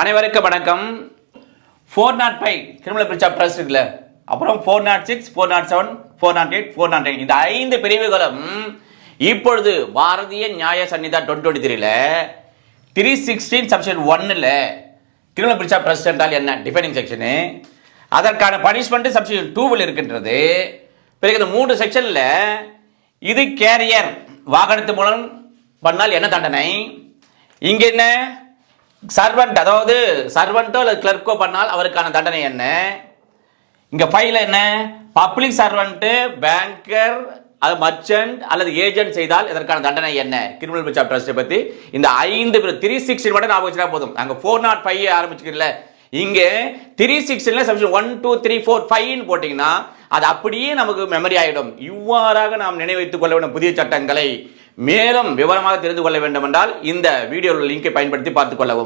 அனைவருக்கும் வணக்கம். 405 criminal breach of trust இருக்குல்ல, அப்புறம் 406, 407, 408, 409 இந்த 5 பிரிவுகளும் இப்பொழுது பாரதிய நியாய சன்னிதா 2023ல 316 செக்ஷன் 1ல கிரிமினல் பிரீச் ஆஃப் ட்ரஸ்ட் என்றால் என்ன டிஃபைனிங் செக்ஷனு, அதற்கான பனிஷ்மெண்ட் செக்ஷன் 2ல் இருக்கின்றது. பிறகு இந்த 3 செக்ஷன்ல இது கேரியர் வாகனத்து மூலம் பண்ணால் என்ன தண்டனை, இங்க என்ன சர்வெண்ட் அதாவது சர்வெண்டோ அல்லது கிளர்க்கோ பண்ணால் அவருக்கான தண்டனை என்ன, இங்க ஃபைல் என்ன பப்ளிக் சர்வெண்ட் பேங்கர் அது மர்ச்சன்ட் அல்லது ஏஜென்ட் செய்தால் இதற்கான தண்டனை என்ன, கிரிமினல் பிரீச் ஆஃப் ட்ரஸ்ட் பத்தி இந்த 5 316 மட்டும் ஞாபகம் வச்சா போதும். அங்க 405 ஆரம்பிச்சுக்கல, இங்க 316ல செக்ஷன் 1 2 3 4 5 போட்டீங்கன்னா அது அப்படியே நமக்கு மெமரி ஆயிடும். இவ்வாறாக நாம் நினைவைத்துக் கொள்ள வேண்டும். புதிய சட்டங்களை மேலும் விவரமாக தெரிந்து கொள்ள வேண்டும் என்றால் இந்த வீடியோவில் லிங்கை பயன்படுத்தி பார்த்துக் கொள்ளவும்.